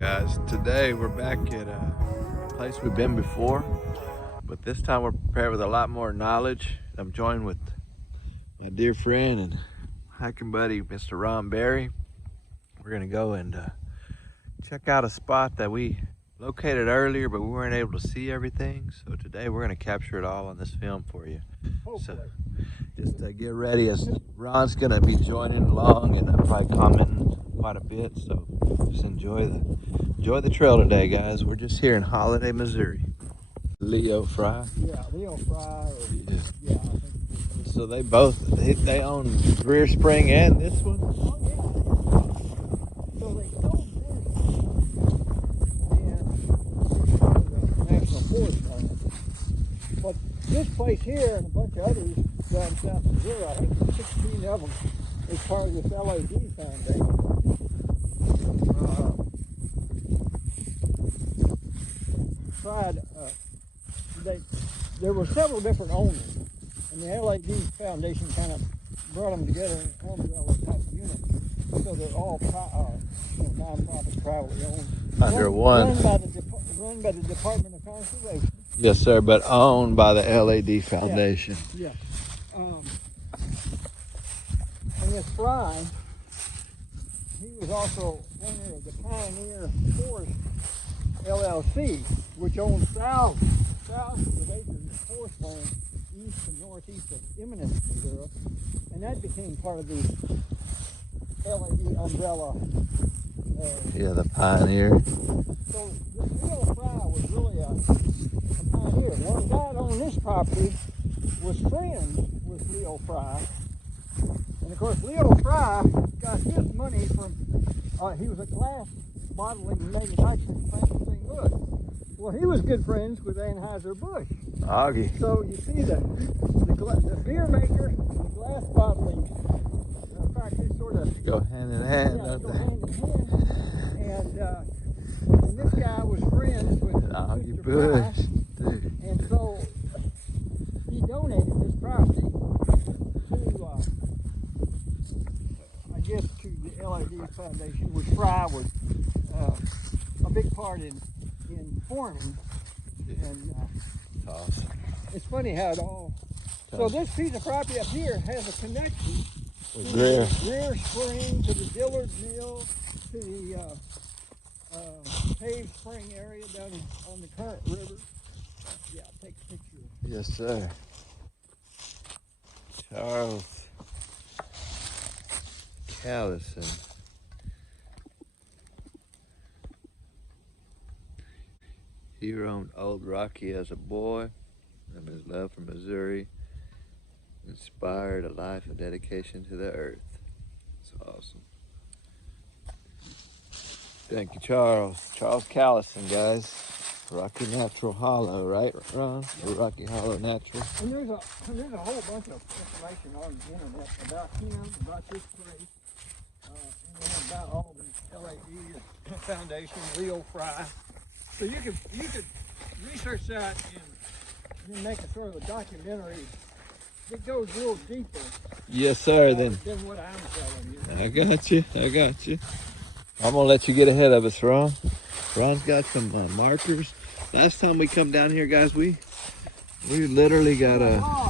Guys, today we're back at a place we've been before, but this time we're prepared with a lot more knowledge. I'm joined with my dear friend and hiking buddy, Mr. Ron Berry. We're gonna go and check out a spot that we located earlier, but we weren't able to see everything. So today we're gonna capture it all on this film for you. So just get ready, as Ron's gonna be joining along and probably commenting quite a bit. So just enjoy the trail today, guys. We're just here in Holiday, Missouri. Leo Fry. Yeah, Leo Fry. Or, Yeah. yeah, I think. So they own Rear Spring and this one. Oh yeah. So they sold this and National Forest land. But this place here and a bunch of others down south Missouri, I think 16 of them, is part of this LAD Foundation. There were several different owners, and the LAD Foundation kind of brought them together in an umbrella type unit, so they're all nonprofit, privately owned. Under one. Run by the Department of Conservation. Yes, sir, but owned by the LAD Foundation. Yeah. And this Fry, he was also owner of the Pioneer Forest LLC, which owns thousands of acres of forest land east and northeast of Eminence, Missouri, and that became part of the LAD umbrella. Yeah, the Pioneer. So this Leo Fry was really a pioneer. One of the guys on this property was friends with Leo Fry, and of course Leo Fry got his money from, he was a glass bottling and manufacturing plant in St. Louis. Well, he was good friends with Anheuser-Busch. Augie. So you see the beer maker and the glass bottling factory sort of go hand in hand, don't go they? hand in hand. And this guy was friends with Augie Mr. Busch. Fry, Dude. and so he donated this property to, I guess, to the LAD Foundation, which Fry was a big part in forming. And Awesome. it's funny how it all. So this piece of property up here has a connection to Rear. the Rear Spring, to the Dillard Mill, to the Paved Spring area down on the Current River. Yeah, take a picture. Yes, sir. Charles Callison. He roamed Old Rocky as a boy, and his love for Missouri inspired a life of dedication to the earth. It's awesome. Thank you, Charles. Charles Callison, guys. Rocky Natural Hollow, right, Ron? Or Rocky Hollow Natural. And there's a whole bunch of information on the internet about him, about this place, and then about all the LAD Foundation, Leo Fry. So you could research that and then make a sort of a documentary that goes a little deeper. Yes, sir. Than what I'm telling you. I got you. I'm gonna let you get ahead of us, Ron. Ron's got some markers. Last time we come down here, guys, we literally got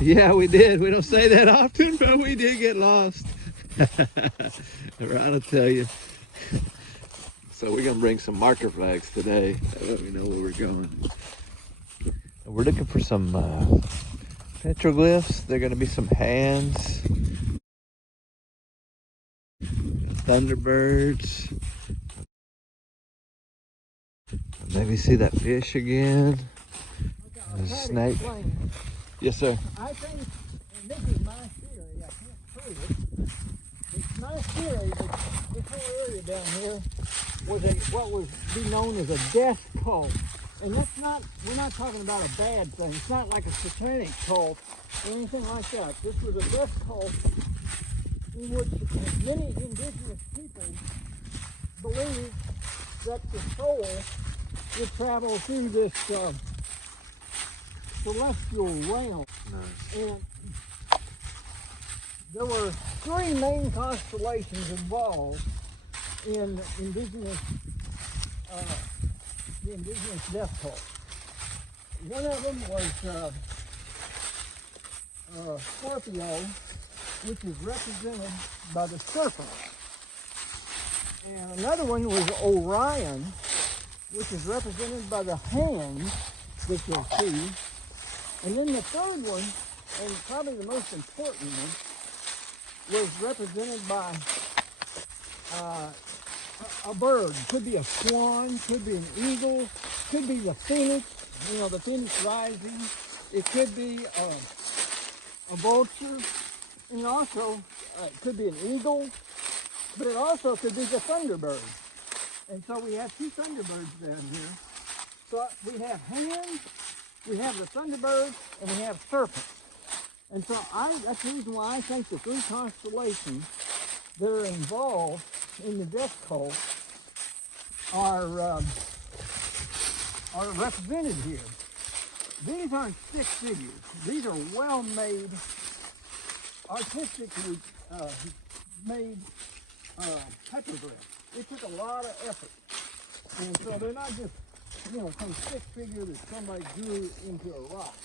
yeah, we did. We don't say that often, but we did get lost. Ron will tell you. So we're gonna bring some marker flags today. That let me know where we're going. We're looking for some petroglyphs. They're gonna be some hands, thunderbirds. Maybe see that fish again. A snake. Yes, sir. I think, and this is my theory, I can't prove it. It's my theory that this whole area down here was what would be known as a death cult. And that's not, we're not talking about a bad thing. It's not like a satanic cult or anything like that. This was a death cult in which many indigenous people believed that the soul would travel through this celestial realm. Nice. And there were three main constellations involved in indigenous the indigenous death cult. One of them was Scorpio, which is represented by the serpent. And another one was Orion, which is represented by the hand that you'll see. And then the third one, and probably the most important one, was represented by a bird. Could be a swan, could be an eagle, could be the phoenix, you know, the phoenix rising. It could be a vulture, and also it could be an eagle, but it also could be the thunderbird. And so we have two thunderbirds down here. So we have hands, we have the thunderbird, and we have serpents. And so that's the reason why I think the three constellations that are involved in the death cult are represented here. These aren't stick figures. These are well-made, artistically made petroglyphs. It took a lot of effort. And so they're not just, you know, some stick figure that somebody drew into a rock.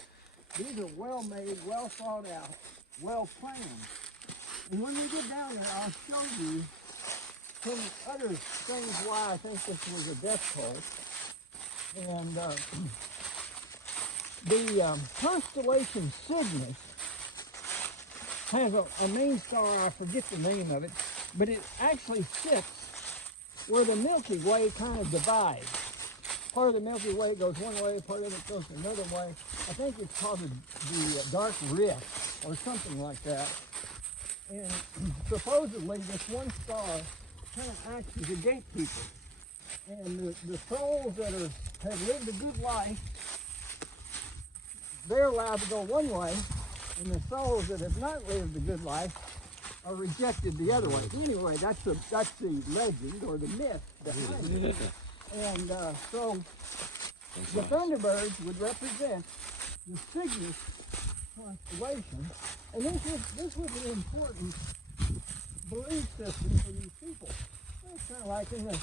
These are well-made, well thought out, well-planned. And when we get down there, I'll show you some other things why I think this was a death cult. And the constellation Cygnus has a main star, I forget the name of it, but it actually sits where the Milky Way kind of divides. Part of the Milky Way goes one way, part of it goes another way. I think it's called the Dark Rift or something like that. And supposedly this one star kind of acts as a gatekeeper. And the souls that have lived a good life, they're allowed to go one way, and the souls that have not lived a good life are rejected the other way. Anyway, that's the legend or the myth behind it. And so the Thunderbirds would represent the Cygnus constellation, and this was an important belief system for these people. It's kind of like in the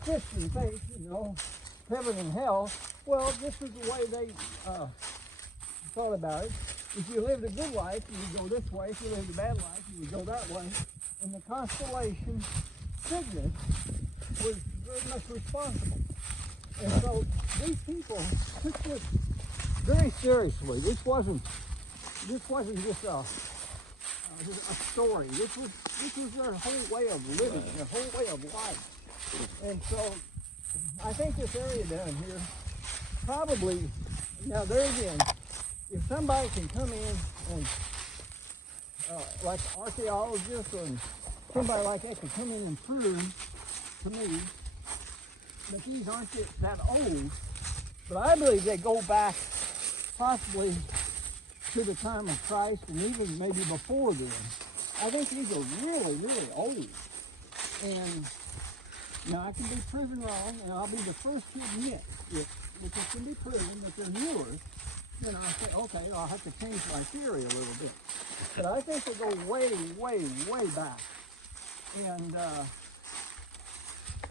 Christian faith, you know, heaven and hell. Well, this is the way they thought about it. If you lived a good life, you would go this way. If you lived a bad life, you would go that way. And the constellation Cygnus was very much responsible. And so these people took this very seriously. This wasn't just a story. This was their whole way of living, their whole way of life. And so I think this area down here probably, now there again, if somebody can come in and like archaeologists or somebody like that can come in and prove to me that these aren't that old, but I believe they go back possibly to the time of Christ and even maybe before then. I think these are really, really old. And now I can be proven wrong, and I'll be the first to admit if it can be proven that they're newer, then I'll say, okay, I'll have to change my theory a little bit. But I think they go way, way, way back. And you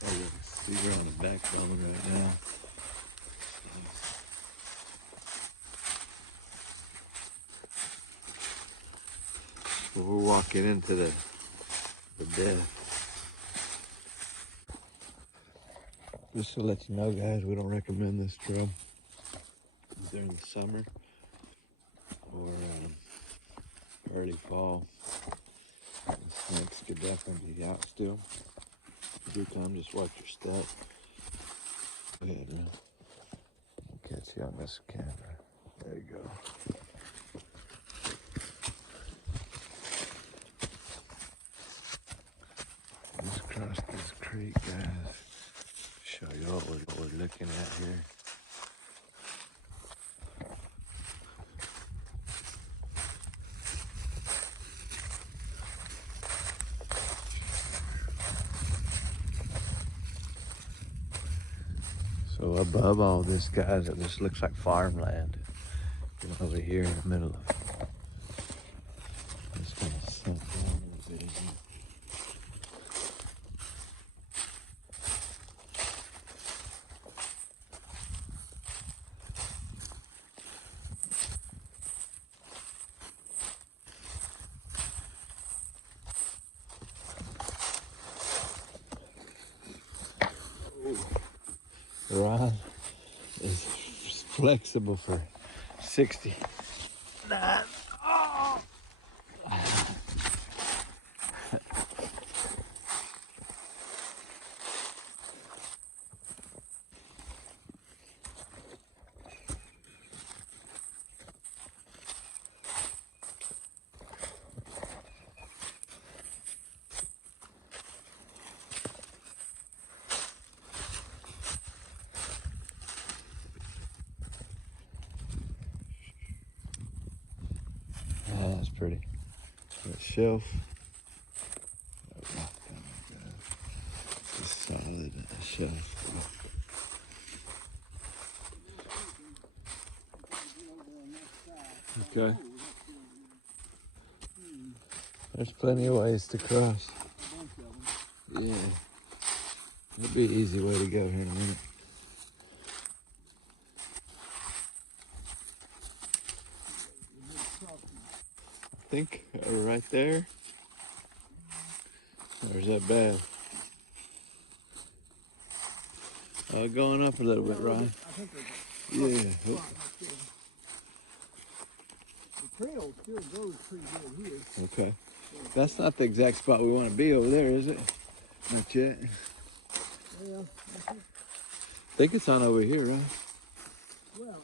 can see we're on the backbone right now. So we're walking into the death. Just to let you know, guys, we don't recommend this trail during the summer or early fall. The snakes could definitely be out still. If you do come, just watch your step. Go ahead, man. I'll catch you on this camera. There you go. Just cross this creek, guys. Show you what we're looking at here. So above all this, guys, it just looks like farmland. Over here in the middle of it's gonna sink down a little bit again. wRon is flexible for 60. Oh. That's pretty. That shelf. It's solid shelf. Okay. There's plenty of ways to cross. Yeah. That'd be an easy way to go here in a minute. I think right there. Or is that bad? Going up a little bit, Ryan. Yeah. The trail still goes pretty good here. Okay. That's not the exact spot we want to be over there, is it? Not yet. Yeah. I think it's on over here, right? Well,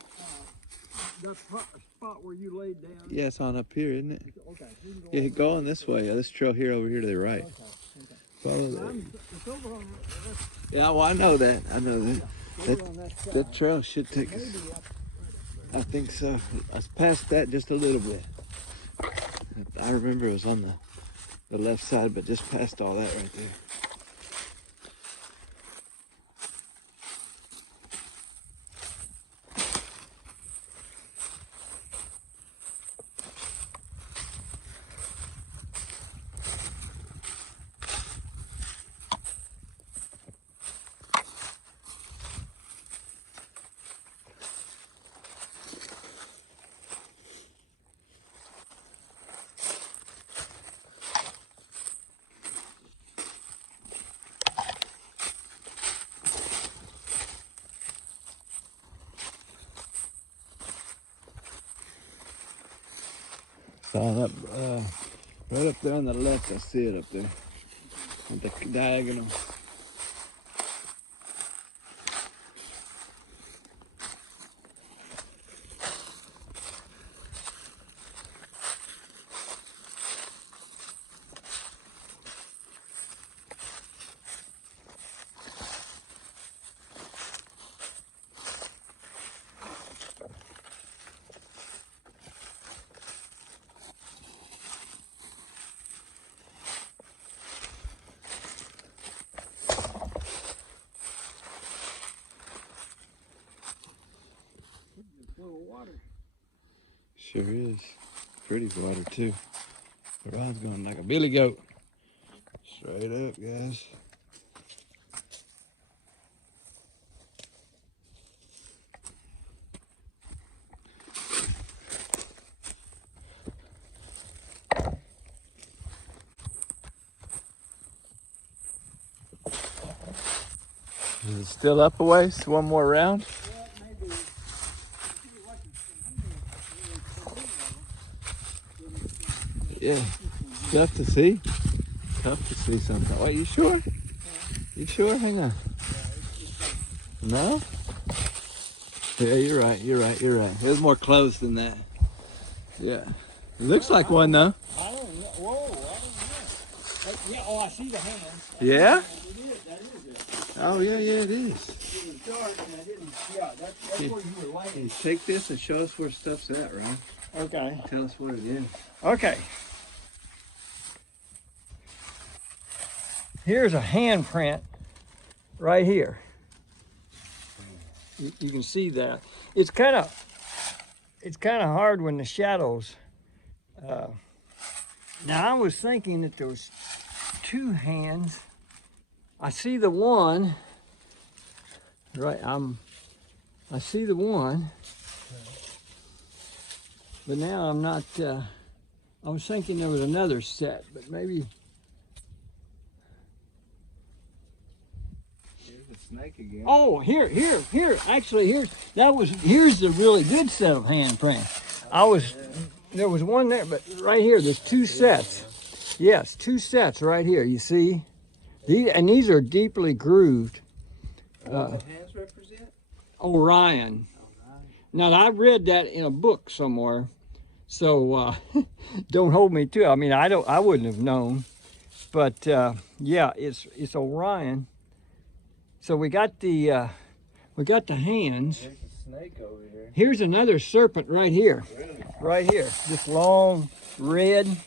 that spot where you laid down. Yeah, it's on up here, isn't it? Okay. Yeah, going this way. Yeah, this trail here over here to the right. Okay. Follow that. It's over on Yeah, well, I know that. I know that. over on that side. That trail should take us. Maybe up. I think so. I was past that just a little bit. I remember it was on the left side, but just past all that right there. So up, right up there on the left, I see it up there. At the diagonal. Little water. Sure is. Pretty water too. The rod's going like a billy goat. Straight up, guys. Is it still up a ways? One more round? Yeah, tough to see. Tough to see sometimes. Wait, you sure? You sure? Hang on. No? Yeah, you're right. You're right. You're right. There's more clothes than that. Yeah. It looks like one though. I don't know. Whoa, I don't know. Yeah, oh, I see the hand. Yeah? It is, that is it. Oh yeah, yeah, it is. It was dark and I didn't, yeah, that's where you were laying. Hey, take this and show us where stuff's at, right? Okay. Tell us what it is. Okay. Here's a handprint right here. You can see that. It's kind of hard when the shadows. Now I was thinking that there was two hands. I see the one. Right, I see the one. But now I'm not. I was thinking there was another set, but maybe. Here's snake again. Oh, here. Actually, here's the really good set of handprints. There was one there, but right here, there's two sets. Yes, two sets right here. You see, these are deeply grooved. What the hands represent? Orion. Now, I read that in a book somewhere, so don't hold me to it. I mean, I wouldn't have known, but yeah, it's Orion. So we got the hands. There's a snake over here. Here's another serpent right here. Really? Right here. This long red. Yep.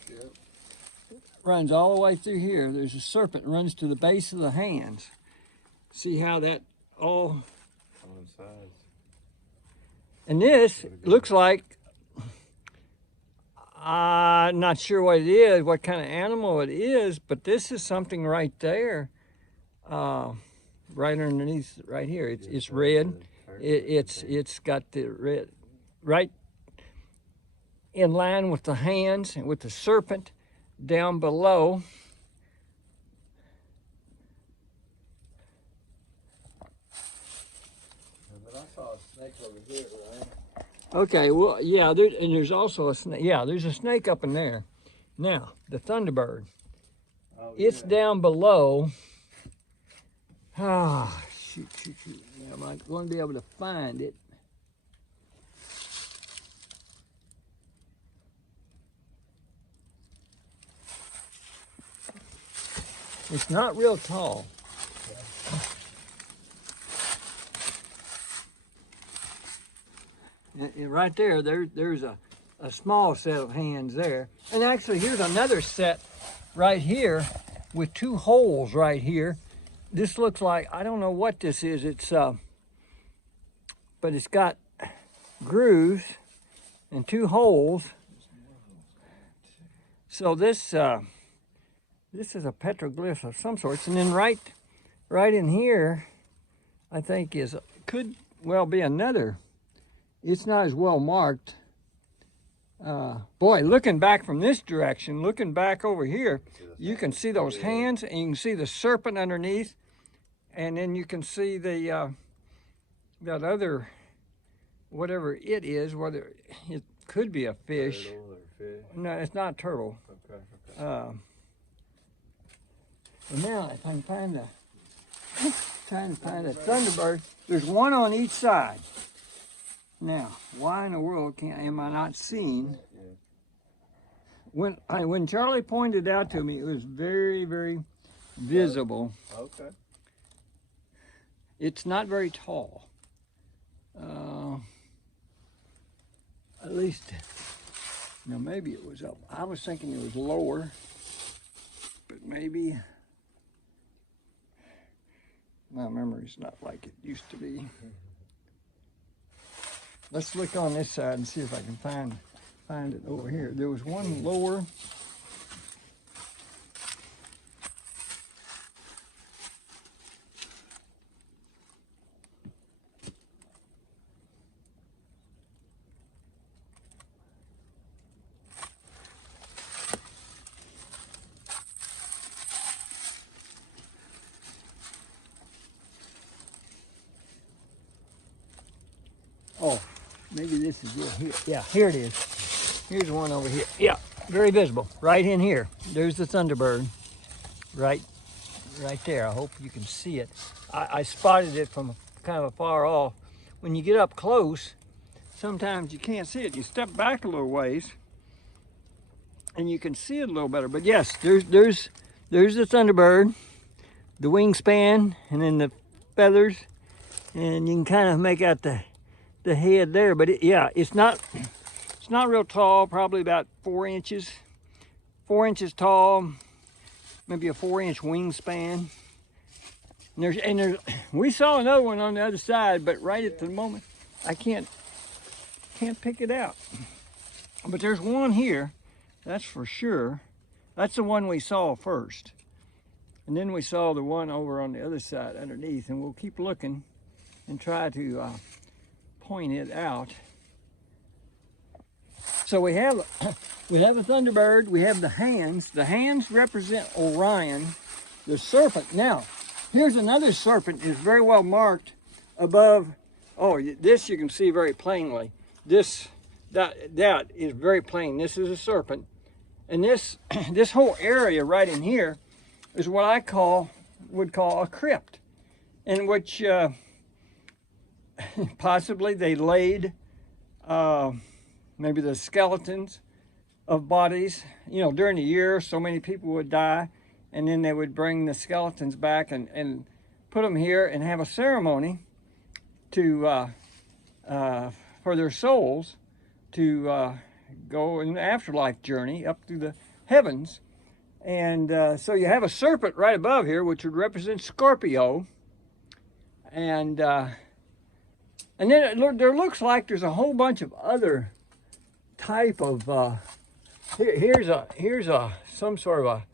Runs all the way through here. There's a serpent runs to the base of the hands. See how that all Coincides. And this looks like, I'm not sure what it is, what kind of animal it is, but this is something right there, right underneath, right here. It's red. It's got the red, right in line with the hands and with the serpent down below. But I saw a snake over here, right? Okay, well, yeah, there's also a snake. Yeah, there's a snake up in there. Now, the Thunderbird. Oh, It's yeah. down below. Ah, shoot. Am I going to be able to find it? It's not real tall. And right there's a small set of hands there. And actually, here's another set right here with two holes right here. This looks like, I don't know what this is. It's but it's got grooves and two holes. So this is a petroglyph of some sorts. And then right in here, I think could well be another. It's not as well marked. Boy, looking back from this direction, looking back over here, you can see those hands, and you can see the serpent underneath, and then you can see the that other, whatever it is, whether it could be a fish. Turtle or fish. No, it's not a turtle. Okay. And now, if I can trying to find a Thunderbird, there's one on each side. Now, why in the world am I not seeing? When Charlie pointed out to me, it was very, very visible. Okay. It's not very tall. At least, maybe it was up. I was thinking it was lower, but maybe my memory's not like it used to be. Let's look on this side and see if I can find it over here. There was one lower. Oh, maybe this is it here. Yeah, here it is. Here's one over here. Yeah, very visible. Right in here. There's the Thunderbird. Right there. I hope you can see it. I spotted it from kind of afar off. When you get up close, sometimes you can't see it. You step back a little ways, and you can see it a little better. But yes, there's the Thunderbird, the wingspan, and then the feathers, and you can kind of make out the head there. But it's not real tall. Probably about 4 inches tall, maybe a 4-inch wingspan. And we saw another one on the other side, but right at the moment I can't pick it out. But there's one here, that's for sure. That's the one we saw first, and then we saw the one over on the other side underneath, and we'll keep looking and try to point it out. So we have a Thunderbird. We have the hands. The hands represent Orion. The serpent. Now, Here's another serpent. It's very well marked above. Oh, this you can see very plainly. That is very plain. This is a serpent. And this this whole area right in here is what I would call a crypt, in which possibly they laid maybe the skeletons of bodies. You know, during the year, so many people would die, and then they would bring the skeletons back and put them here and have a ceremony to for their souls to go in the afterlife journey up through the heavens. And so you have a serpent right above here, which would represent Scorpio. And then there looks like there's a whole bunch of other type of here's some sort of a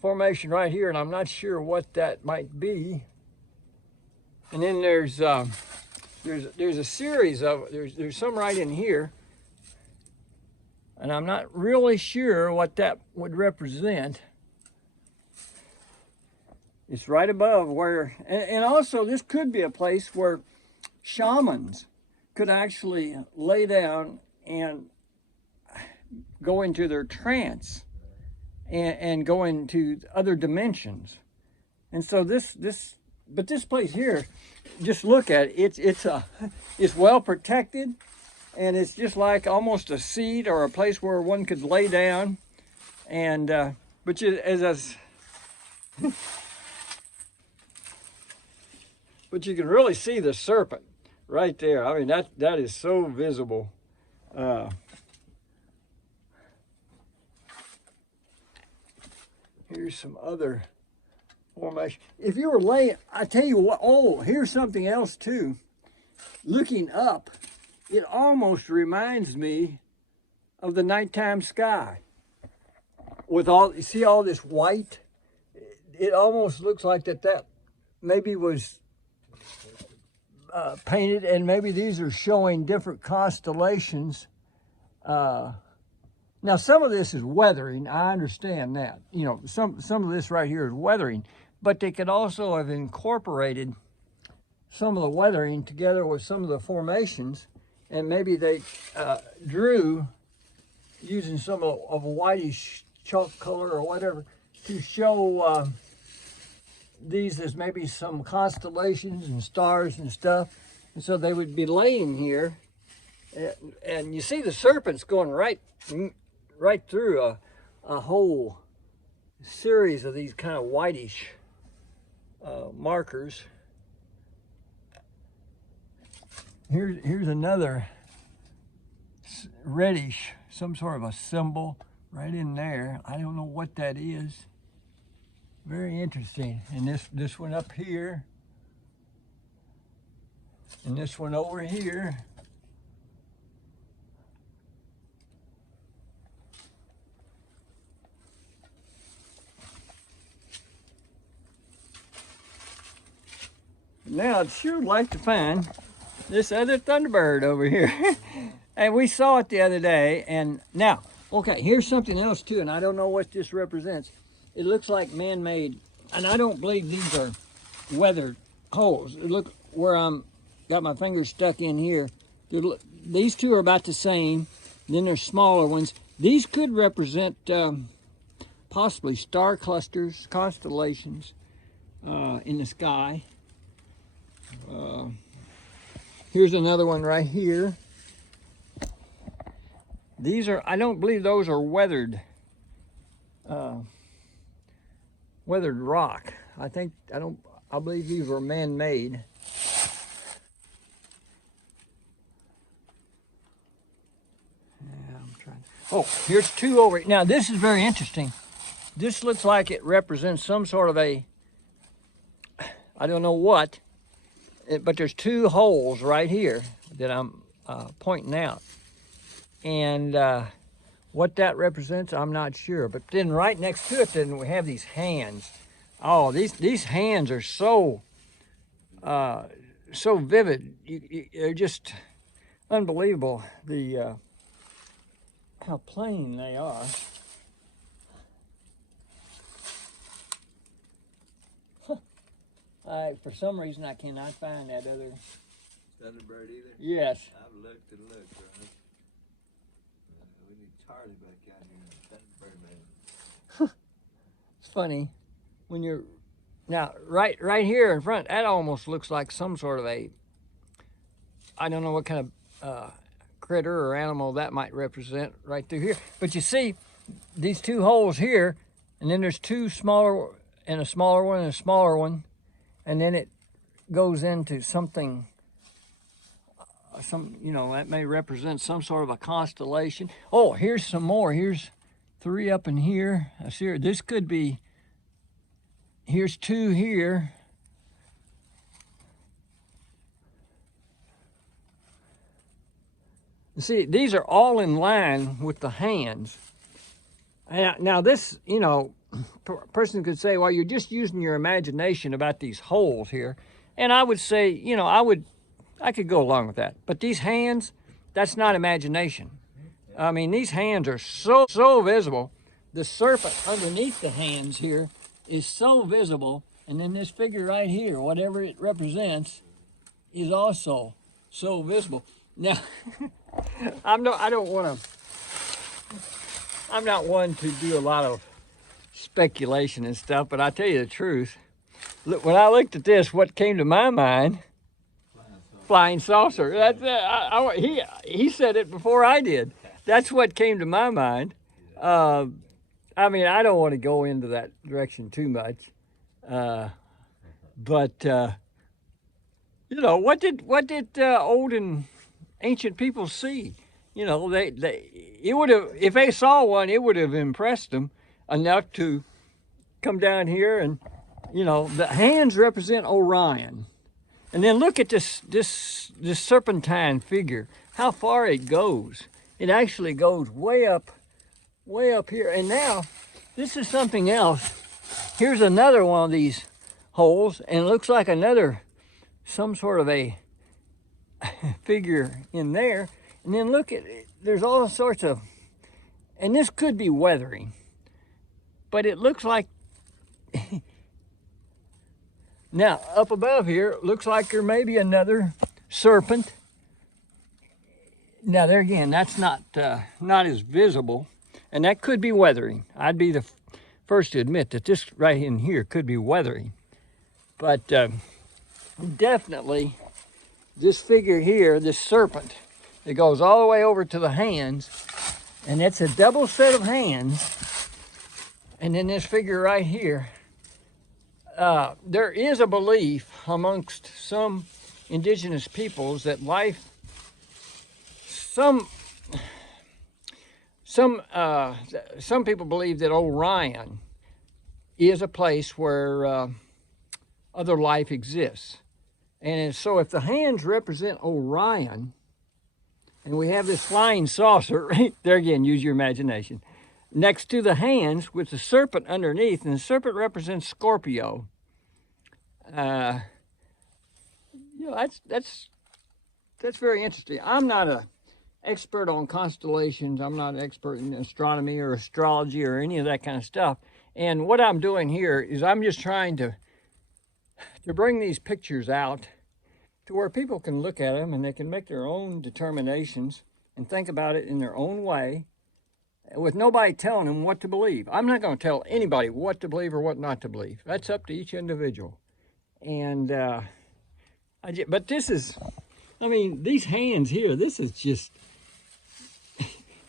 formation right here, and I'm not sure what that might be. And then there's a series of there's some right in here, and I'm not really sure what that would represent. It's right above where, and also this could be a place where shamans could actually lay down and go into their trance and go into other dimensions. And so this place here, just look at it. It's well protected, and it's just like almost a seat or a place where one could lay down. And but you can really see the serpent right there. I mean, that is so visible. Here's some other formation. If you were laying, I tell you what, oh, here's something else too. Looking up, it almost reminds me of the nighttime sky. With all, you see all this white? It almost looks like that maybe was painted, and maybe these are showing different constellations. Now, some of this is weathering. I understand that. You know, some of this right here is weathering, but they could also have incorporated some of the weathering together with some of the formations, and maybe they drew using some of a whitish chalk color or whatever to show these as maybe some constellations and stars and stuff. And so they would be laying here, and you see the serpents going right through a whole series of these kind of whitish markers. Here's another reddish, some sort of a symbol right in there. I don't know what that is. Very interesting. And this one up here, and this one over here. Now I'd sure like to find this other Thunderbird over here. And we saw it the other day. And now, okay, here's something else too, and I don't know what this represents. It looks like man-made, and I don't believe these are weathered holes. Look where I'm got my fingers stuck in here. These two are about the same. Then there's smaller ones. These could represent possibly star clusters, constellations in the sky. Here's another one right here. These are, I don't believe those are weathered rock. I believe these were man-made. Yeah, I'm trying. Oh, here's two over. Now this is very interesting. This looks like it represents some sort of a, I don't know what, but there's two holes right here that I'm pointing out. And what that represents, I'm not sure. But then right next to it, then we have these hands. Oh, these hands are so so vivid. They're just unbelievable. The how plain they are. For some reason, I cannot find that other. Thunderbird either? Yes. I've looked and looked, right? We need Charlie back out here. Thunderbird man. It's funny when you're now right here in front. That almost looks like some sort of a. I don't know what kind of critter or animal that might represent right through here. But you see these two holes here, and then there's two smaller and a smaller one and a smaller one, and then it goes into something. That may represent some sort of a constellation. Oh, here's some more. Here's 3 up in here. I see. This could be. Here's 2 here. You see, these are all in line with the hands. Now this, person could say, well, you're just using your imagination about these holes here. And I would say, I could go along with that. But these hands, that's not imagination. I mean, these hands are so visible. The serpent underneath the hands here is so visible. And then this figure right here, whatever it represents, is also so visible. Now, I'm not one to do a lot of speculation and stuff, but I tell you the truth. Look, when I looked at this, what came to my mind? Flying saucer. That's he said it before I did. That's what came to my mind. I mean, I don't want to go into that direction too much, but what did old and ancient people see? It would have, if they saw one, it would have impressed them enough to come down here and, the hands represent Orion. And then look at this serpentine figure, how far it goes. It actually goes way up here. And now, this is something else. Here's another one of these holes, and it looks like some sort of a figure in there. And then look at it, there's all sorts of, and this could be weathering, but it looks like, now up above here, looks like there may be another serpent. Now there again, that's not as visible, and that could be weathering. I'd be the first to admit that this right in here could be weathering, but definitely this figure here, this serpent, it goes all the way over to the hands, and it's a double set of hands. And then this figure right here, there is a belief amongst some indigenous peoples that some people believe that Orion is a place where other life exists. And so if the hands represent Orion, and we have this flying saucer, right there again, use your imagination, next to the hands with the serpent underneath, and the serpent represents Scorpio. That's very interesting. I'm not an expert on constellations. I'm not an expert in astronomy or astrology or any of that kind of stuff. And what I'm doing here is I'm just trying to bring these pictures out to where people can look at them and they can make their own determinations and think about it in their own way with nobody telling them what to believe. I'm not going to tell anybody what to believe or what not to believe. That's up to each individual. And but this is, I mean, these hands here, this is just,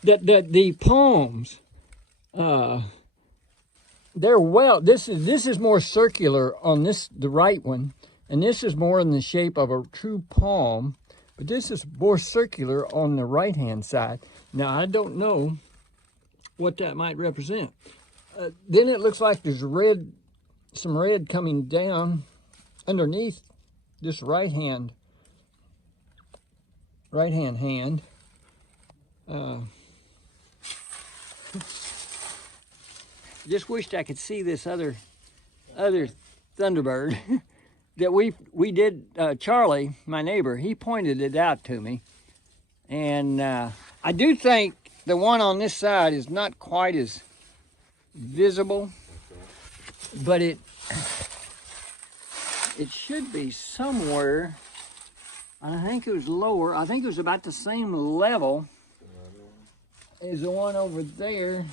the palms, they're this is more circular on the right one, and this is more in the shape of a true palm, but this is more circular on the right-hand side. Now, I don't know what that might represent. Then it looks like there's some red coming down underneath this right hand. Just wished I could see this other Thunderbird that we did. Charlie, my neighbor, he pointed it out to me, and I do think the one on this side is not quite as visible, but it should be somewhere. I think it was lower. I think it was about the same level as the one over there.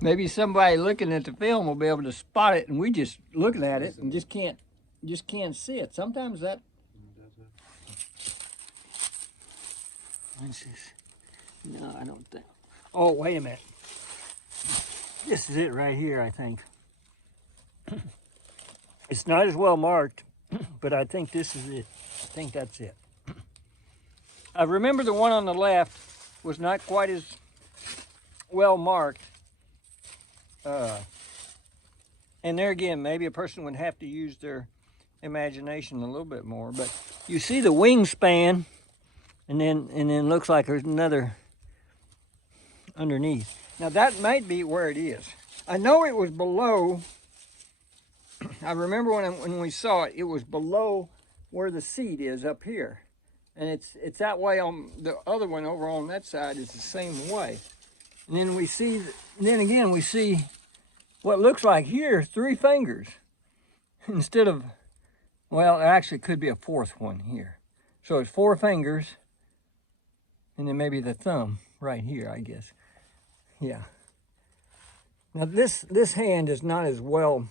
Maybe somebody looking at the film will be able to spot it, and we just looking at it and just can't see it. Sometimes that. What's this? No, I don't think. Oh, wait a minute. This is it right here, I think. It's not as well marked, but I think this is it. I think that's it. I remember the one on the left was not quite as well marked. And there again, maybe a person would have to use their imagination a little bit more. But you see the wingspan, and then looks like there's another underneath. Now that might be where it is. I know it was below. I remember when we saw it, it was below where the seat is up here, and it's that way on the other one over on that side is the same way. And then we see, then again we see what looks like here 3 fingers instead of, well, it actually could be a 4th one here. So it's 4 fingers, and then maybe the thumb right here, I guess. Yeah. Now this hand is not as well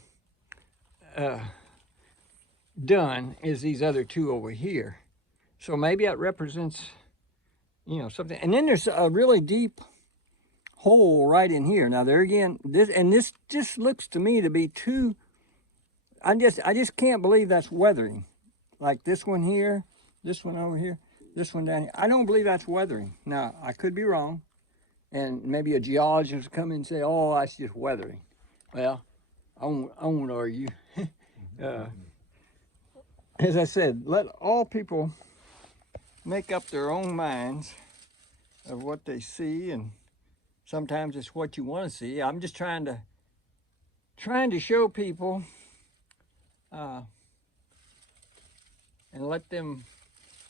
done as these other 2 over here. So maybe it represents, you know, something. And then there's a really deep hole right in here. Now there again, this just looks to me to be too, I just can't believe that's weathering. Like this one here, this one over here, this one down here. I don't believe that's weathering. Now, I could be wrong. And maybe a geologist will come in and say, oh, that's just weathering. Well, I won't argue. As I said, let all people make up their own minds of what they see, and sometimes it's what you want to see. I'm just trying to show people and let them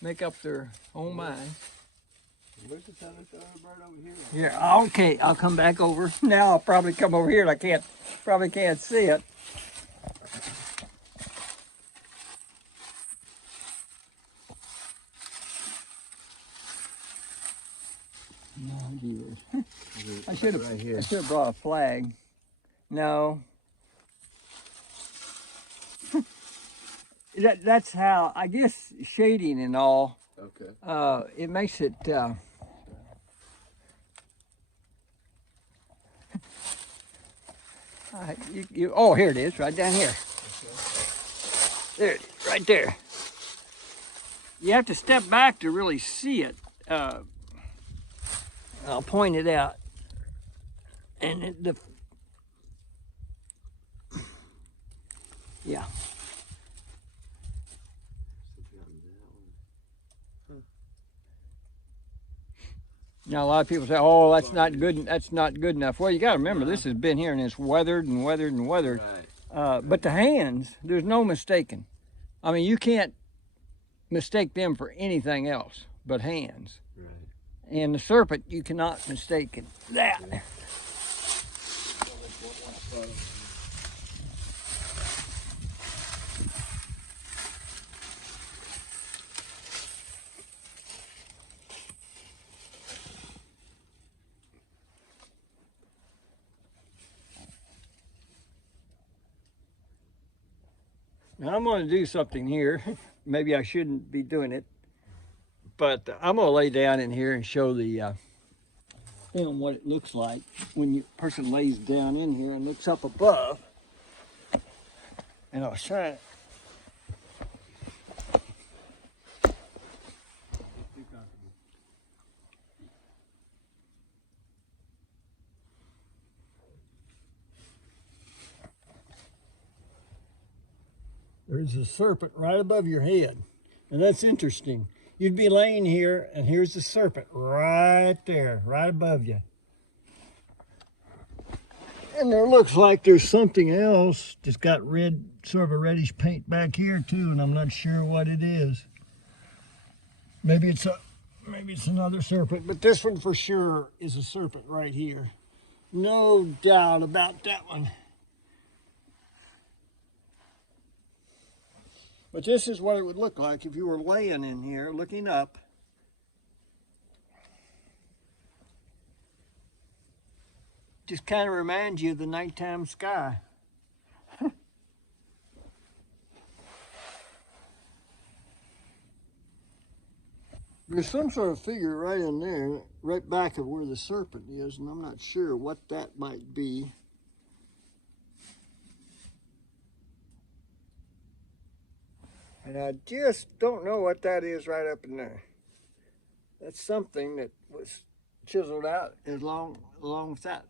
make up their own minds. Where's the other bird over here? Here, okay, I'll come back over. Now I'll probably come over here and I probably can't see it. I should have brought a flag. No. That's how, I guess, shading and all. Okay. It makes it. Oh, here it is, right down here. Okay. There it is, right there. You have to step back to really see it. I'll point it out. And yeah. Now a lot of people say, "Oh, that's not good. That's not good enough." Well, you got to remember, this has been here and it's weathered and weathered and weathered. Right. But the hands, there's no mistaking. I mean, you can't mistake them for anything else but hands. Right. And the serpent, you cannot mistake that. Yeah. Now I'm going to do something here. Maybe I shouldn't be doing it, but I'm going to lay down in here and show the film what it looks like when a person lays down in here and looks up above. And I'll try it. There's a serpent right above your head. And that's interesting. You'd be laying here, and here's the serpent right there, right above you. And there looks like there's something else that's got red, sort of a reddish paint back here too, and I'm not sure what it is. Maybe it's another serpent, but this one for sure is a serpent right here. No doubt about that one. But this is what it would look like if you were laying in here looking up. Just kind of reminds you of the nighttime sky. There's some sort of figure right in there, right back of where the serpent is, and I'm not sure what that might be. And I just don't know what that is right up in there. That's something that was chiseled out along with that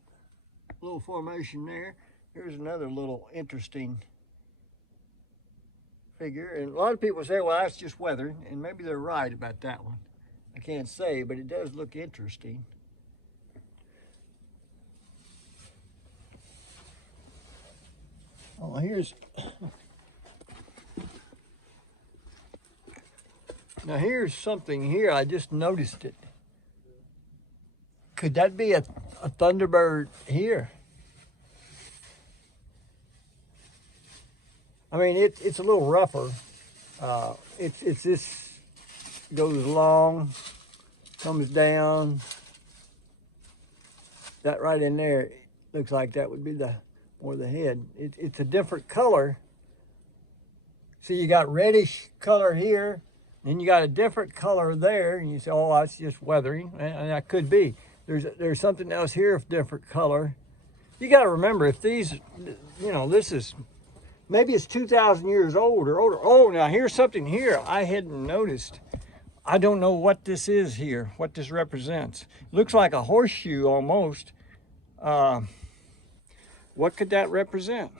little formation there. Here's another little interesting figure. And a lot of people say, well, that's just weathering, and maybe they're right about that one. I can't say, but it does look interesting. Oh, now here's something here. I just noticed it. Could that be a thunderbird here? I mean, it's a little rougher. It's this goes long, comes down. That right in there looks like that would be more the head. It's a different color. See, you got reddish color here, then you got a different color there, and you say, oh, that's just weathering, and that could be. There's something else here of different color. You got to remember, if these, this is, maybe it's 2,000 years old or older. Oh, now here's something here I hadn't noticed. I don't know what this is here, what this represents. Looks like a horseshoe almost. What could that represent?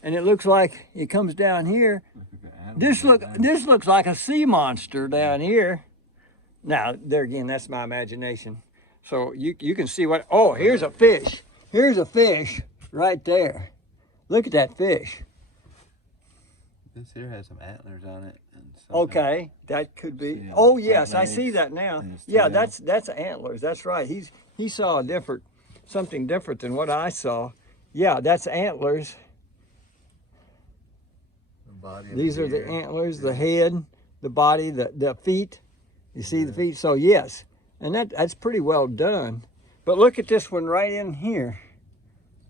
And it looks like it comes down here. This looks like a sea monster down here. Now, there again, that's my imagination. So you can see what, oh, here's a fish. Here's a fish right there. Look at that fish. This here has some antlers on it. And okay, that could be. Oh yes, I see that now. Yeah, that's antlers. That's right. He saw something different than what I saw. Yeah, that's antlers. These are the antlers, the head, the body, the feet. You see the feet? So yes, and that's pretty well done. But look at this one right in here.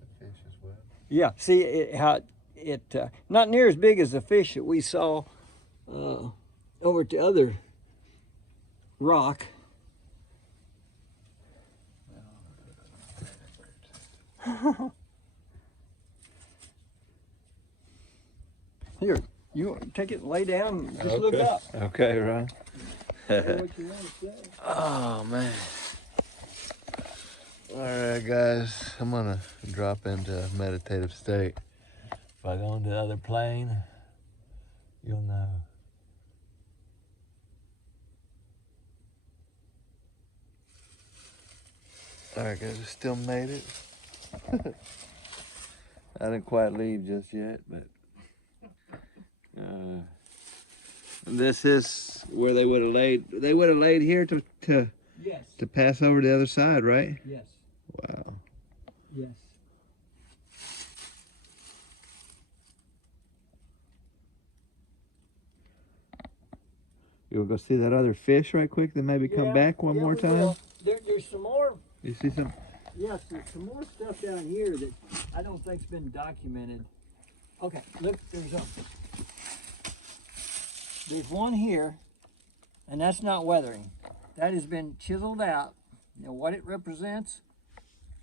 The fish as well. Yeah, see how it not near as big as the fish that we saw over at the other rock. Here, you take it and lay down and just look up. Okay, Ron. Say what you want to say. Oh, man. All right, guys. I'm going to drop into a meditative state. If I go into the other plane, you'll know. All right, guys. I still made it. I didn't quite leave just yet, but this is where they would have laid. They would have laid here to Yes. to pass over to the other side, right? Yes. Wow. Yes. You will go see that other fish right quick, then maybe come back one more time. There's some more. You see some? Yes, there's some more stuff down here that I don't think's been documented. Okay, look, there's one here, and that's not weathering. That has been chiseled out. You know what it represents?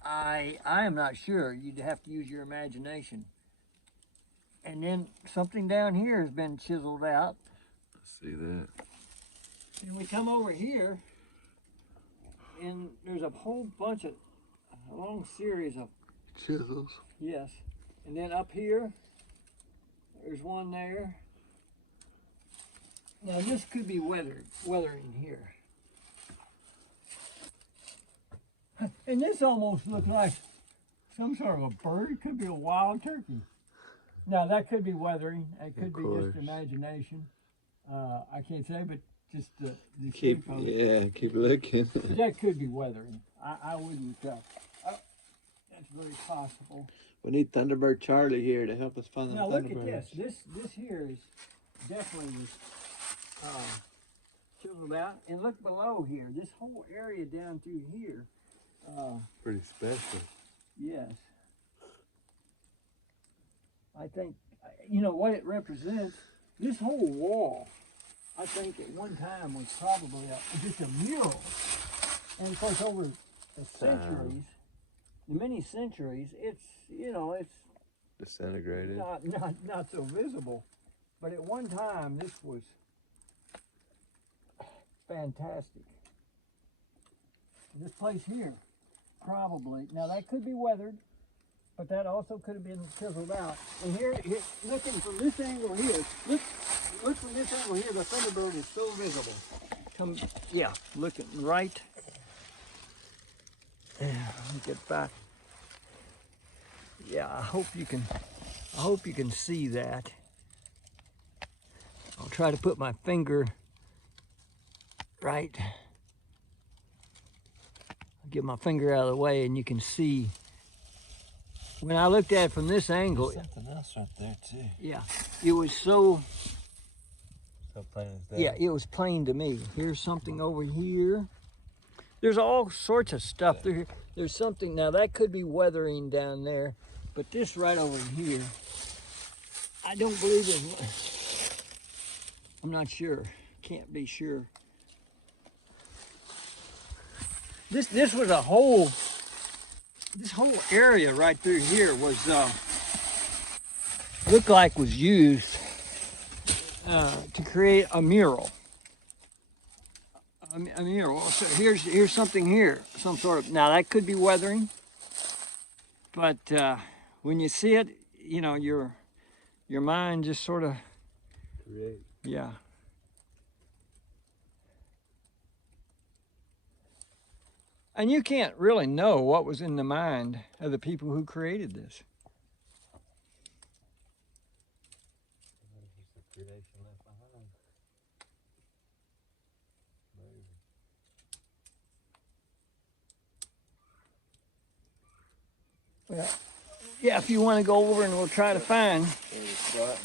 I am not sure. You'd have to use your imagination. And then something down here has been chiseled out. Let's see that. And we come over here, and there's a whole bunch of, a long series of Chisels. yes. And then up here, there's one there. Now this could be weathering here. And this almost looks like some sort of a bird. It could be a wild turkey. Now that could be weathering. It could be just imagination. I can't say, but just the shape of it. Keep looking. That could be weathering. I wouldn't. That's very possible. We need Thunderbird Charlie here to help us find the Now Thunderbirds. look at this. This here is definitely chiseled out. And look below here. This whole area down through here. Pretty special. Yes. I think, you know, what it represents, this whole wall, I think at one time was probably just a mural. And of course over the centuries, the many centuries, it's, you know, it's Disintegrated. not so visible. But at one time, this was fantastic. This place here, probably, now that could be weathered, but that also could have been chiseled out. And here looking from this angle here, look from this angle here, the Thunderbird is so visible. Looking right. Yeah, let me get back. Yeah, I hope you can see that. I'll try to put my finger right. I'll get my finger out of the way and you can see. When I looked at it from this angle, There's something else right there too. yeah, it was so plain as that. yeah, it was plain to me. Here's something over here. There's all sorts of stuff there. There's something, now that could be weathering down there, but this right over here, I don't believe it. I'm not sure. Can't be sure. This was a whole. This whole area right through here was looked like was used to create a mural. A mural. So here's something here, some sort of. Now that could be weathering, but when you see it, you know your mind just sort of. Create. Yeah. And you can't really know what was in the mind of the people who created this. Well, yeah, if you want to go over and we'll try to find. Yeah.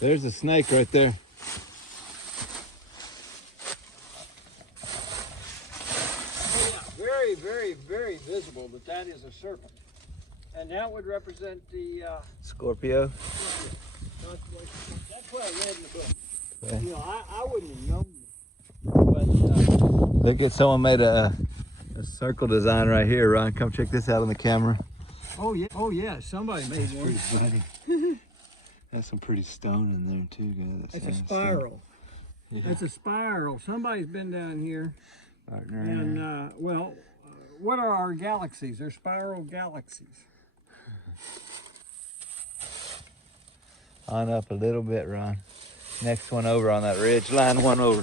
There's a snake right there. Very, very visible that is a serpent. And that would represent the... Scorpio. That's what I read in the book. Okay. You know, I wouldn't have known. But, look at someone made a circle design right here, Ron. Come check this out on the camera. Oh yeah, somebody made one. Pretty funny. That's some pretty stone in there too, guys. That's a spiral. Yeah. That's a spiral. Somebody's been down here. And, well, what are our galaxies? They're spiral galaxies. On up a little bit, Ron. Next one over on that ridge line, one over.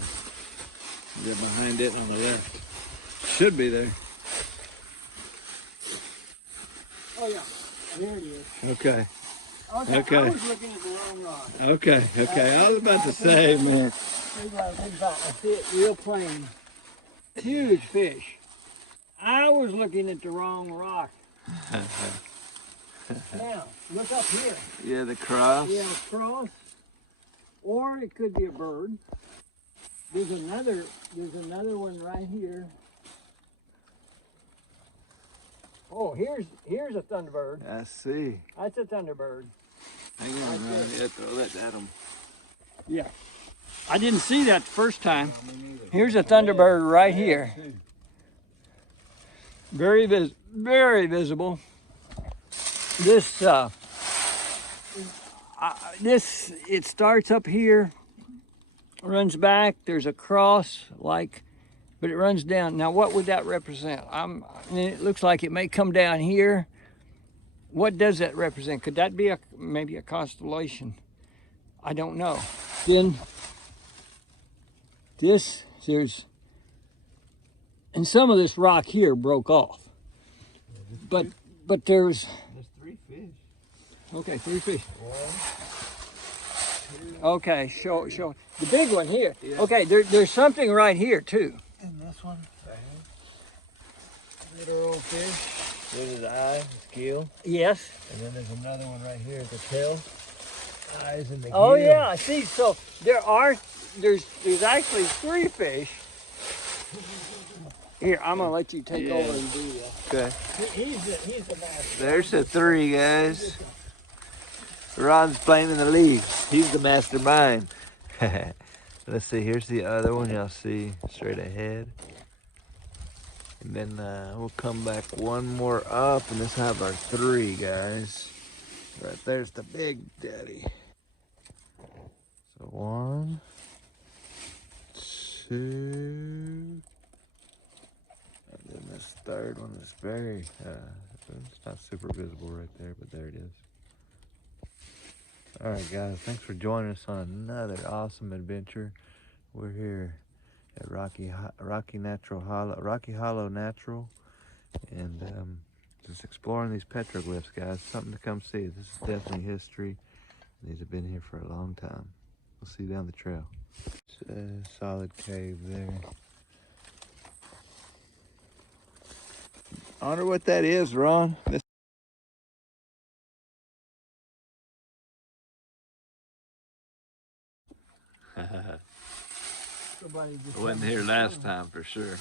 Get behind it on the left. Should be there. Oh yeah, there it is. Okay. Okay. I was looking at the wrong rock. Okay. I was about to say, man. I see it real plain. Huge fish. I was looking at the wrong rock. Now, look up here. Yeah, the cross. Yeah, cross. Or it could be a bird. There's another one right here. Oh, here's a thunderbird. I see. That's a thunderbird. Hang on, Ron. Yeah, throw that at him. Yeah. I didn't see that the first time. Here's a thunderbird right here. Very visible. This it starts up here, runs back. There's a cross, but it runs down. Now, what would that represent? It looks like it may come down here, what does that represent? Could that be maybe a constellation? I don't know. Then and some of this rock here broke off. But there's 3 fish. okay, 3 fish. Okay, show the big one here. Yeah. Okay, there's something right here too. And this one right here. Little old fish. There's the eye, the gill. Yes. And then there's another one right here at the tail. Eyes and the gill. Oh yeah, I see. So there's actually 3 fish. Here, I'm gonna let you take over and do that. Okay. He's the master. There's the 3, guys. Ron's playing in the leaves. He's the mastermind. Let's see, here's the other one. Y'all see straight ahead. And then we'll come back one more up, and let's have our 3, guys. Right there's the big daddy. So 1, 2, and then this 3rd one is very, it's not super visible right there, but there it is. All right, guys, thanks for joining us on another awesome adventure. We're here at Rocky Hollow Natural, and just exploring these petroglyphs, guys. Something to come see. This is definitely history. These have been here for a long time. We'll see you down the trail. It's a solid cave there. I wonder what that is, Ron. I wasn't here last time for sure.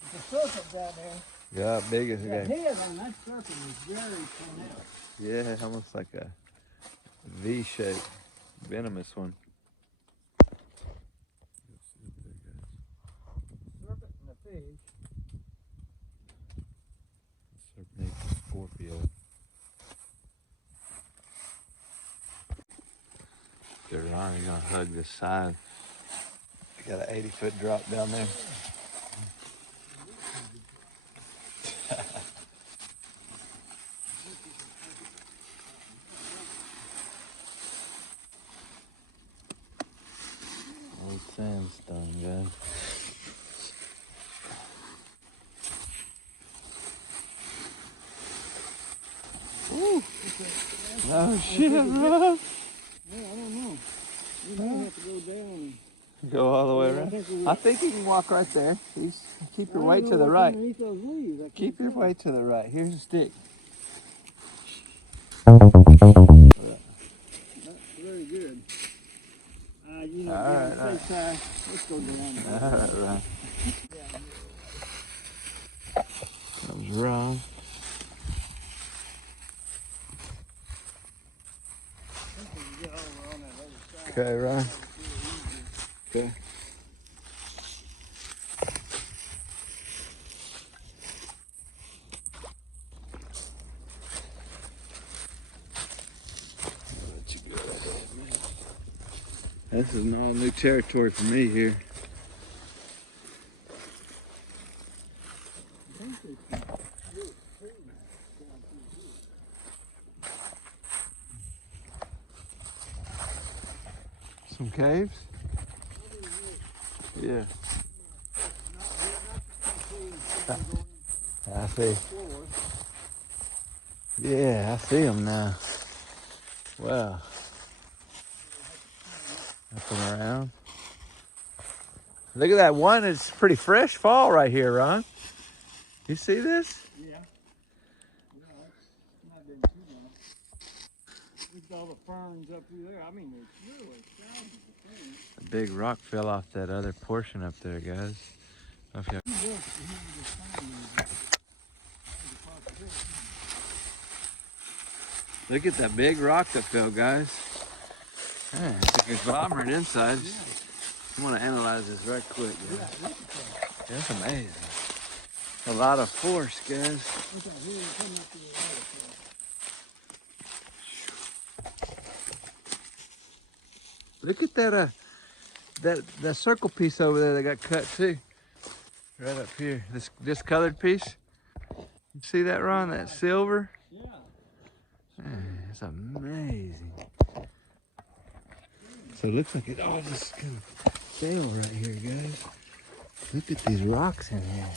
There's a serpent down there. Yeah, big as a The guy. head on that serpent is very pronounced. Yeah, almost like a V-shape, venomous one. Serpent and the fish. Serpent Scorpio. They're already gonna hug this side. You got an 80-foot drop down there. Old sandstone, guys. Ooh. Oh shit, Rob. Yeah, I don't know. We might have to go down. Go all the way around. I think you can walk right there. Keep your weight to the right. Keep your weight to the right. Here's a stick. That's very good. You know, all right. Let's go down. All right, Ron. That was Ron. Okay, Ron. Okay. This is an all new territory for me here. Some caves? Yeah. I see. Yeah, I see them now. Wow. Up and around. Look at that one. It's pretty fresh fall right here, Ron. You see this? Yeah. It's not been too long. Look at all the ferns up through there. I mean, there's really thousands of ferns. A big rock fell off that other portion up there, guys. Look at that big rock that fell, guys. Man, it's a conglomerate inside. I want to analyze this right quick, guys. That's amazing. A lot of force, guys. Look at that that circle piece over there that got cut too. Right up here. This colored piece. You see that, Ron? That silver? Yeah. Man, it's amazing. So it looks like it all just kind of fell right here, guys. Look at these rocks in here.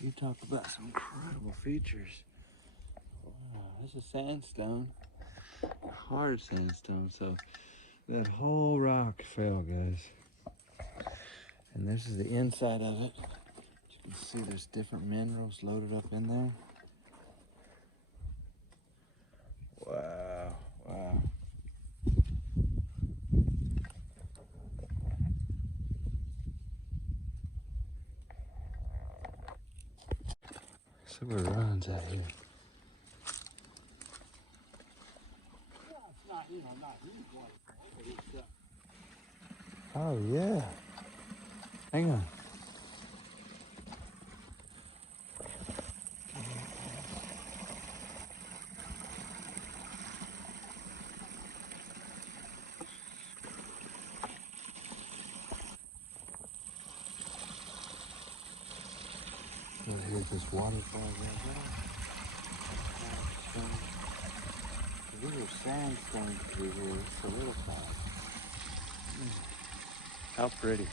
You talk about some incredible features. Wow, this is sandstone. Hard sandstone, so that whole rock fell, guys. And this is the inside of it. You can see there's different minerals loaded up in there. Wow, wow. So wRon's out here. Well, it's not, not huge waterfall, but it's, Oh yeah. Hang on. Oh, here's this waterfall right there. These are sandstones through here, solidified. How pretty.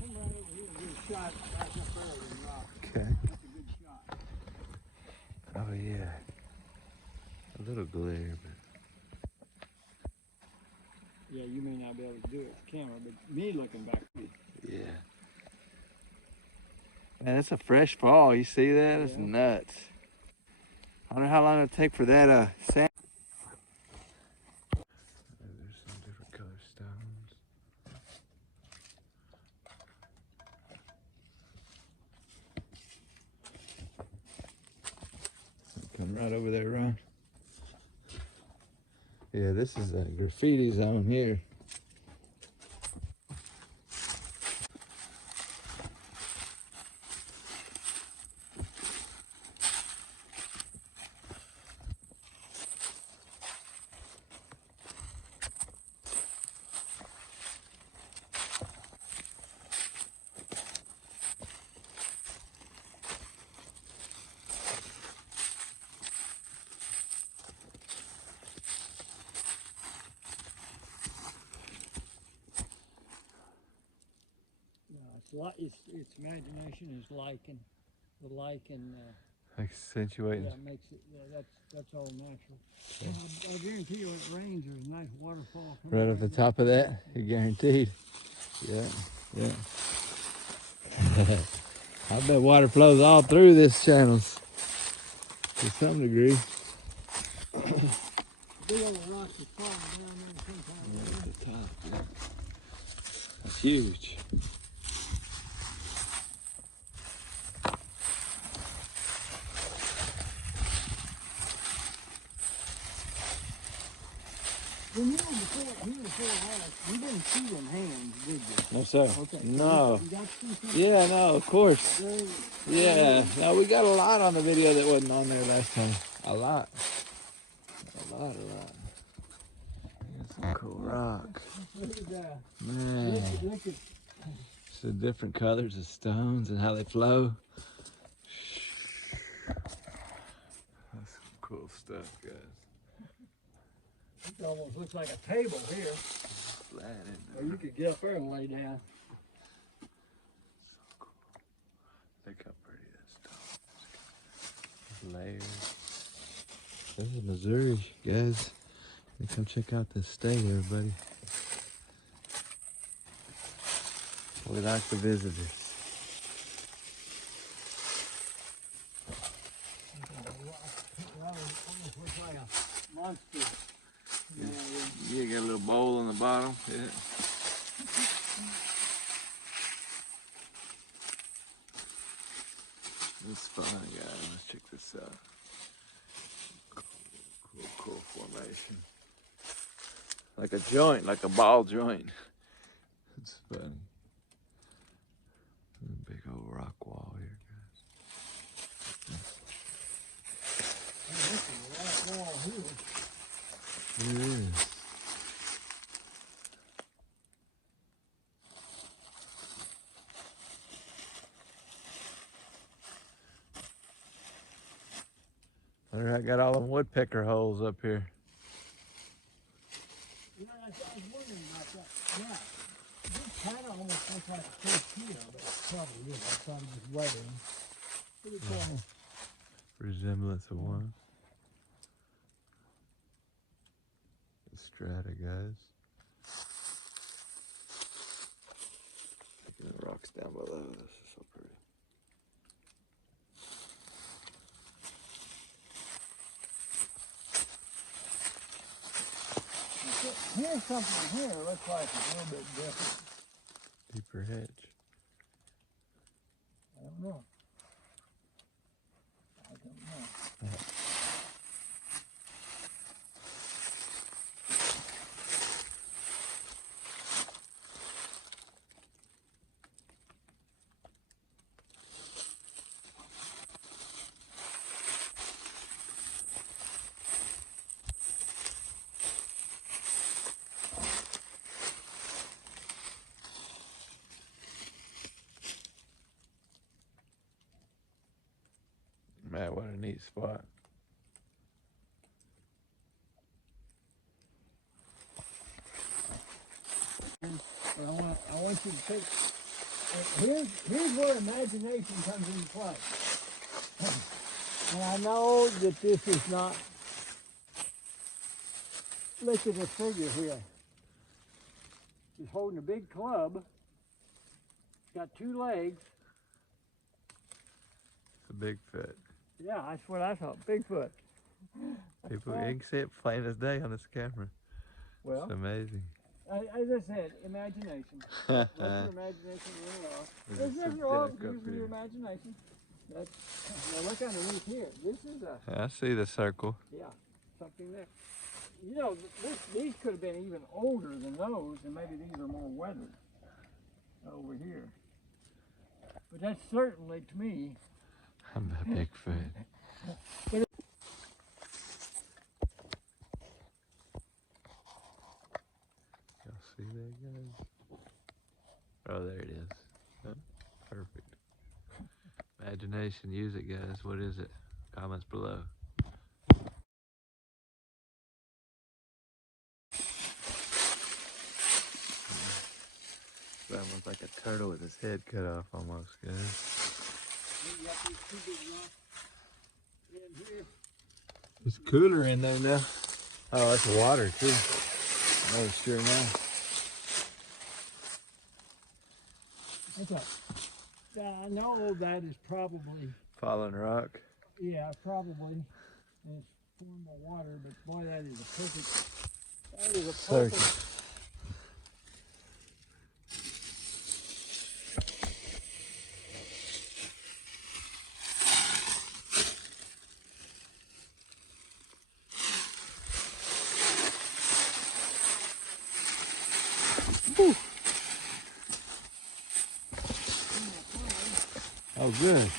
come right over here and get a shot back up there with the rock. Okay. That's a good shot. Oh yeah. A little glare, but Yeah, you may not be able to do it with the camera, but me looking back. yeah. Man, it's a fresh fall. You see that? It's Yeah. nuts. I wonder how long it'll take for that sand. There's some different color stones. Come right over there, Ron. Yeah, this is a graffiti zone here. Its imagination is lichen, the lichen. Accentuated. Yeah, makes it. Yeah, that's all natural. I guarantee you, when it rains, there's a nice waterfall. Right off the top of that, you're guaranteed. Yeah, yeah. I bet water flows all through this channels to some degree. Big old rocks are falling down there sometimes. Yeah, at the top, yeah. That's huge. When you were before us, you didn't see them hands, did you? No, sir. Okay. No. You got to see something? Yeah, no, of course. Very, Yeah. No, we got a lot on the video that wasn't on there last time. A lot. A lot. That's some cool rock. Look at that. Man. Look at. It's the different colors of stones and how they flow. That's some cool stuff, guys. It almost looks like a table here. Flat, isn't it? Or you could get up there and lay down. So cool. Look how pretty that stone is. Layers. This is Missouri, guys. You come check out this state, everybody. We like the visitors. Almost looks like a monster. Yeah, got a little bowl on the bottom. Yeah. It's fun, guys. Let's check this out. Cool formation. Like a joint, like a ball joint. It's funny. A big old rock wall here, guys. This is a rock wall here. It is. I got all them woodpecker holes up here. Yeah, I was wondering about that. Yeah, this kind of almost looks like a tortilla, but it probably is. That's probably just weathering. Pretty cool. Resemblance of one. The strata, guys. Look at the rocks down below. This is so pretty. Here's something here looks like it's a little bit different. Deeper hedge. I don't know. Man, what a neat spot. But I want you to take. Here's where imagination comes into play. And I know that this is not. Look at the figure here. He's holding a big club. He's got 2 legs. It's a Bigfoot. Yeah, that's what I thought. Bigfoot. People, you can see it plain as day on this camera. Well, it's amazing. As I said, imagination. Let your imagination run off. There's nothing wrong with using your imagination. Now look underneath here. This is a. I see the circle. Yeah, something there. You know, these could have been even older than those, and maybe these are more weathered over here. But that's certainly, to me, I'm a Bigfoot. Y'all see that, guys? Oh, there it is. Oh, perfect. Imagination, use it, guys. What is it? Comments below. That looks like a turtle with his head cut off almost, guys. It's cooler in there now. Oh, that's water too. Oh, sure now. Okay. I know that is probably. Fallen rock. Yeah, probably. And it's formed by water, but boy, that is a perfect. That is a perfect. Circle. Oh, good.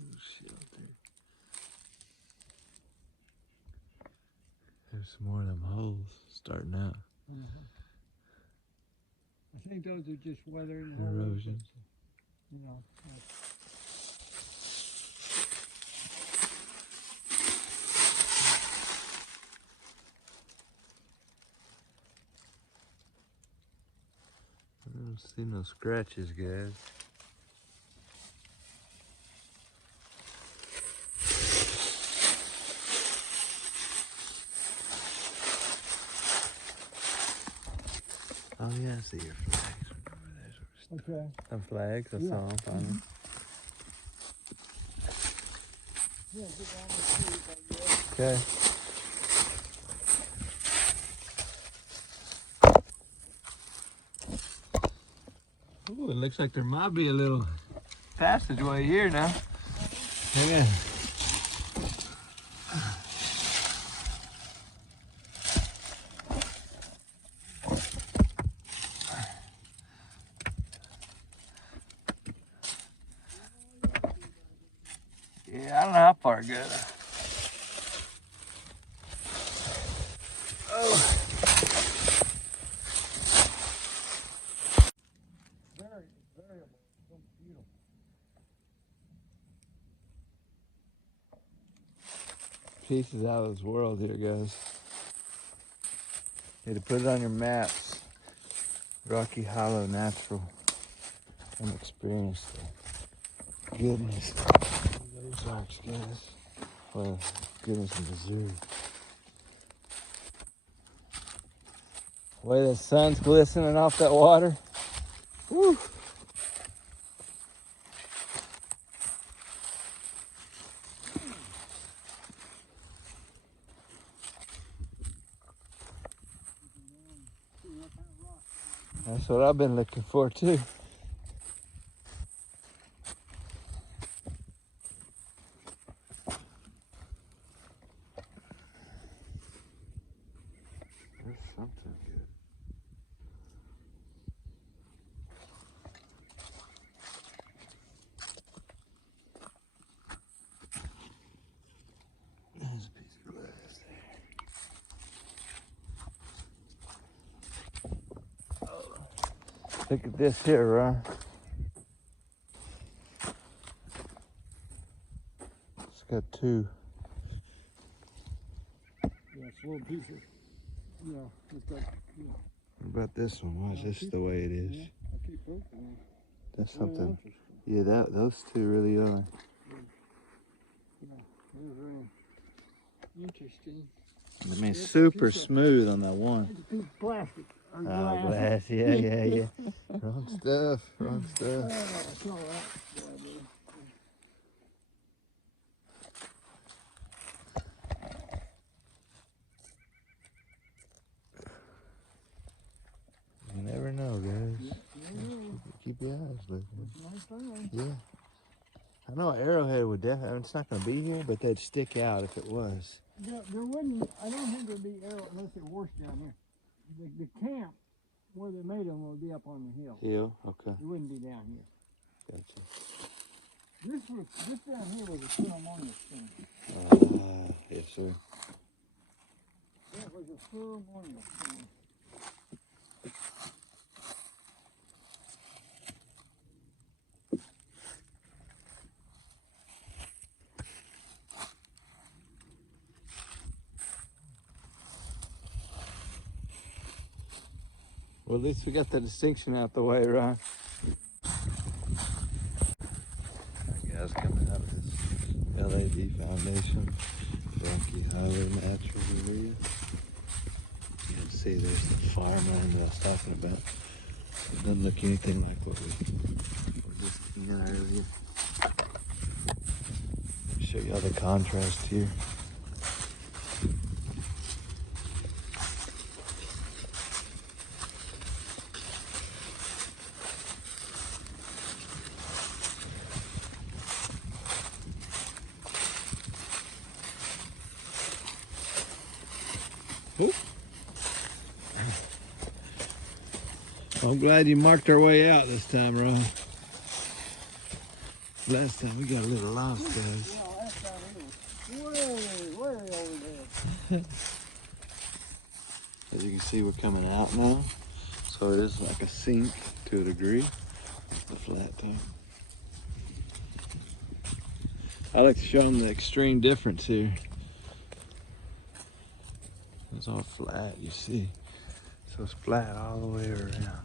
Oh, shit out there. There's some more of them holes starting out. I think those are just weathering Erosion. You know. I don't see no scratches, guys. Oh yeah, I see your flags. Okay. Some flags, I saw them finally. Yeah, get down the street, I guess. Okay. Ooh, it looks like there might be a little passageway here now. Yeah. Yeah, I don't know how far it goes. Oh. Very variable. So beautiful. Pieces out of this world here, guys. Need to put it on your maps. Rocky Hollow Natural and experience the goodness of the Ozarks, guys. Well, goodness of Missouri. The way the sun's glistening off that water. Woo! That's what I've been looking for too. There's something good. There's a piece of glass there. Oh. Look at this here, Ron. It's got two. Yeah, it's little pieces. Yeah, it's got, yeah. What about this one? Why is this the way it is? Yeah, I keep looking. That's Very something. interesting. Yeah, those two really are. Yeah, they're very interesting. I mean, super smooth on that one. It's a piece of plastic. Or Oh, glass. Yeah. Wrong stuff. Wrong stuff. It's all right. You never know, guys. Yeah. Keep your eyes looking. Nice thing. Yeah. I know Arrowhead would definitely, I mean, it's not going to be here, but they'd stick out if it was. There wouldn't, I don't think there'd be arrow unless it washed down here. The camp where they made them would be up on the hill. Hill? Okay. It wouldn't be down here. Gotcha. This down here was a ceremonial stone. Yes, sir. That was a ceremonial stone. Well, at least we got the distinction out the way, right? Guys coming out of this LAD Foundation, Rocky Hollow Natural Area. You can see there's the farmland that I was talking about. It doesn't look anything like what we were just looking at earlier. Show you all the contrast here. I'm glad you marked our way out this time, Ron. Last time we got a little lost, guys. Yeah, last time it was way over there. As you can see, we're coming out now. So it is like a sink to a degree, the flat top. I like to show them the extreme difference here. It's all flat, you see. So it's flat all the way around.